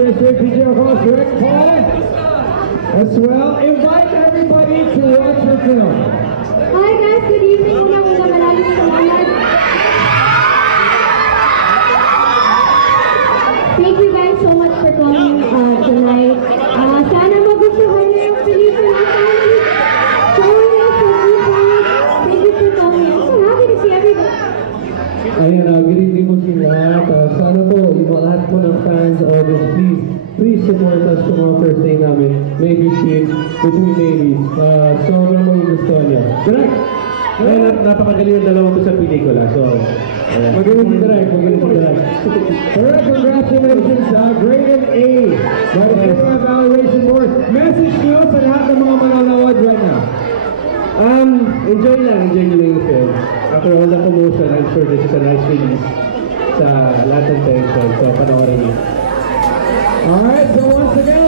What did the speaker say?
District, PJ Host, Direct Paul, as well. Invite everybody to watch the film. Hi guys, good evening. Una-una, maraming salamat. Thank you guys so much for coming tonight. Sana magustuhan niyo yung pelikula. Showing us your viewpoint. Thank you for coming. I'm so happy to see everybody. Ayan, good evening po sila. Sana po, yung lahat po ng fans, audience, please support us sa mga first day namin. Maybe Sheet, Between Babies. Sobrang mo yung gusto niya. Direct! Ayan, napakagaling yung dalawa ko sa pelikula. So, magaling si Direct, magaling si Direct. Alright, congratulations, graded A by the Film Evaluation Board. Message nyo sa lahat ng mga manonood right now. Enjoy nyo yung film. After all the commotion, I'm sure this is a nice release sa lahat ng tension. So, panoorin nyo. Alright, so once again,